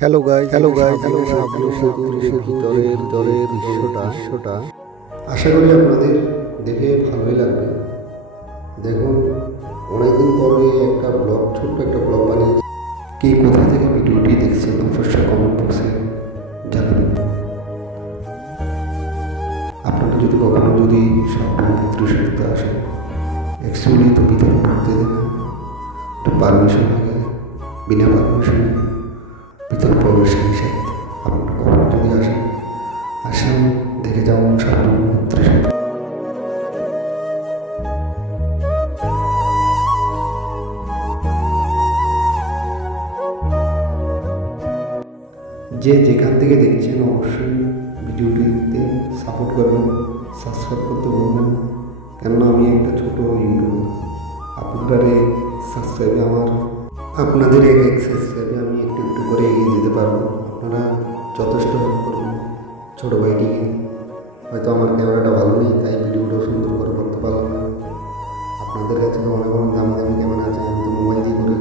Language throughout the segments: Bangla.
হ্যালো গাইস, সেতুর ভিতরের দৃশ্যটা আশা করি আপনাদের দেখে ভালোই লাগবে। দেখুন, অনেকদিন পরে একটা ব্লগ, ছোট্ট একটা ব্লগ বানিয়েছি। কে কোথা থেকে ভিডিওটি দেখছেন অবশ্যই কমেন্ট বক্সে জানাবেন। আপনারা যদি কখনো সাবধান সেতুতে আসেন, অ্যাকচুয়ালি তো ভিতরে ঢুকতে দেন না, একটা পারমিশন লাগে, বিনা পারমিশনে ভিতরে প্রবেশ নিষেধ। আপনারা কখনো যদি আসেন দেখে যাওয়ান সাবধান সেতু। যে যেখান থেকে দেখছেন অবশ্যই ভিডিওটিতে সাপোর্ট করবেন, সাবস্ক্রাইব করতে বলবেন না, কেননা আমি একটা ছোট ইউটিউবার। আপনাদের এক সাবস্ক্রাইবে আমি একটু একটু করে এগিয়ে যেতে পারবো। আপনারা যথেষ্ট হেল্প করবেন ছোটো ভাইটিকে। হয়তো আমার ক্যামেরাটা ভালো নেই, তাই ভিডিওটা সুন্দর করে করতে পারলাম না। আপনাদের কাছে তো অনেক অনেক দামি দামি ক্যামেরা আছে, আমি তো মোবাইল দিয়ে করি।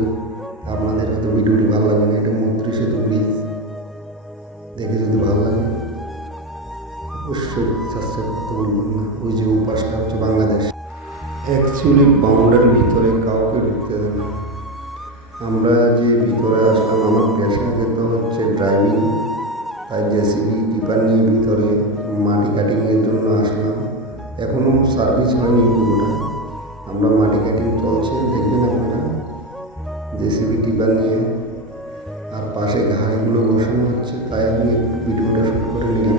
আপনাদের হয়তো ভিডিওটি ভালো লাগবে না। এটা মৈত্রী সেতু ব্রিজ, দেখে যদি ভালো লাগে অবশ্যই সাবস্ক্রাইব করতে বলবেন না। ওই যে উপাসটা হচ্ছে বাংলাদেশ। অ্যাকচুয়ালি বাউন্ডারির ভিতরে কাউকে ঢুকতে দেয় না। আমরা যে ভিতরে আসলাম, আমার পেশা যেতে হচ্ছে ড্রাইভিং, তাই জেসিবি টিপার নিয়ে ভিতরে মাটি কাটিংয়ের জন্য আসলাম। এখনও সার্ভিস হয়নি পুরোটা, আমরা মাটি কাটিং চলছে, দেখবেন আপনারা জেসিবি টিপার নিয়ে। আর পাশে ঘাসগুলো বসানো হচ্ছে, তাই আমি একটু ভিডিওটা শ্যুট করে নিলাম।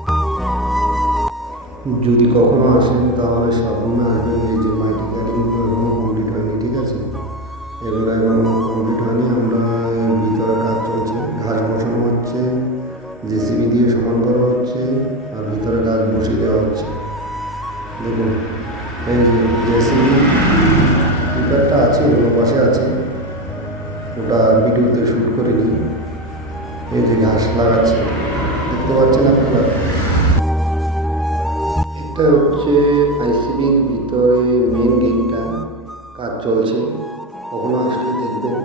যদি কখনো আসেন তাহলে সাবধানে আসবেন। এই যে মাটি কাটিংগুলো এখনও কমপ্লিট হয়নি, ঠিক আছে? এগুলো এখনও কমপ্লিট হয়নি। আমরা ভিতরে কাজ চলছে, ঘাস বসানো হচ্ছে, জেসিবি দিয়ে সমান করা হচ্ছে, আর ভিতরে গাছ বসিয়ে দেওয়া হচ্ছে। দেখুন, এই যে জেসিবি টিপারটা আছে, অন্য পাশে আছে, ওটা ভিডিওতে শ্যুট করে নিই। এই যে ঘাস লাগাচ্ছে, দেখতে পাচ্ছেন আপনারা। এটা হচ্ছে আইসিবির ভিতরে মেন গেটটা, কাজ চলছে, কখনো আসলে দেখবেন।